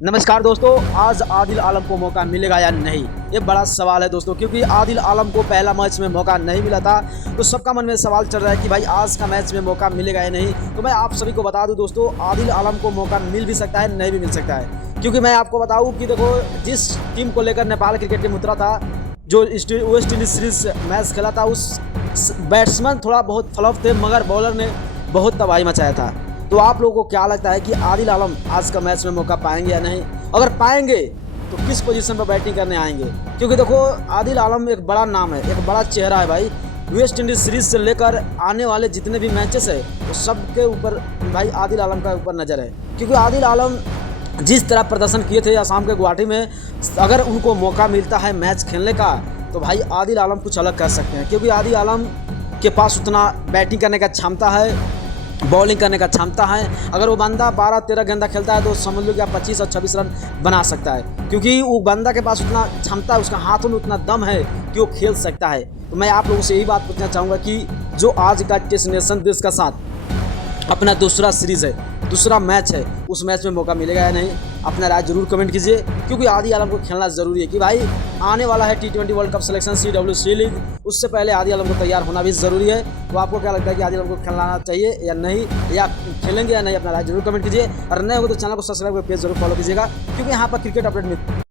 नमस्कार दोस्तों, आज आदिल आलम को मौका मिलेगा या नहीं, ये बड़ा सवाल है दोस्तों। क्योंकि आदिल आलम को पहला मैच में मौका नहीं मिला था, तो सबका मन में सवाल चल रहा है कि भाई आज का मैच में मौका मिलेगा या नहीं। तो मैं आप सभी को बता दूं दोस्तों, आदिल आलम को मौका मिल भी सकता है, नहीं भी मिल सकता है। क्योंकि मैं आपको बताऊं कि देखो, जिस टीम को लेकर नेपाल क्रिकेट टीम उतरा था, जो वेस्ट इंडीज सीरीज मैच खेला था, उस बैट्समैन थोड़ा बहुत फ्लॉप थे, मगर बॉलर ने बहुत तबाही मचाया था। तो आप लोगों को क्या लगता है कि आदिल आलम आज का मैच में मौका पाएंगे या नहीं? अगर पाएंगे तो किस पोजीशन पर बैटिंग करने आएंगे? क्योंकि देखो, आदिल आलम एक बड़ा नाम है, एक बड़ा चेहरा है भाई। वेस्ट इंडीज सीरीज से लेकर आने वाले जितने भी मैचेस है, तो सबके ऊपर भाई आदिल आलम का ऊपर नज़र है। क्योंकि आदिल आलम जिस तरह प्रदर्शन किए थे असम के गुवाहाटी में, अगर उनको मौका मिलता है मैच खेलने का, तो भाई आदिल आलम कुछ अलग कर सकते हैं। क्योंकि आदिल आलम के पास उतना बैटिंग करने का क्षमता है, बॉलिंग करने का क्षमता है। अगर वो बंदा 12-13 गेंदा खेलता है तो समझ लो कि आप 25 और 26 रन बना सकता है। क्योंकि वो बंदा के पास उतना क्षमता है, उसका हाथों में उतना दम है कि वो खेल सकता है। तो मैं आप लोगों से यही बात पूछना चाहूँगा कि जो आज का टेस्ट नेशन देश का साथ अपना दूसरा सीरीज़ है, दूसरा मैच है, उस मैच में मौका मिलेगा या नहीं, अपना राय जरूर कमेंट कीजिए। क्योंकि आदिल आलम को खेलना ज़रूरी है कि भाई आने वाला है T20 world cup selection, CWC league, उससे पहले आदिल आलम को तैयार होना भी ज़रूरी है। तो आपको क्या लगता है कि आदिल आलम को खेलना चाहिए या नहीं, या खेलेंगे या नहीं? अपना राय जरूर कमेंट कीजिए। और नए हो तो चैनल को सब्सक्राइब कर पेज जरूर फॉलो कीजिएगा, क्योंकि यहाँ पर क्रिकेट अपडेट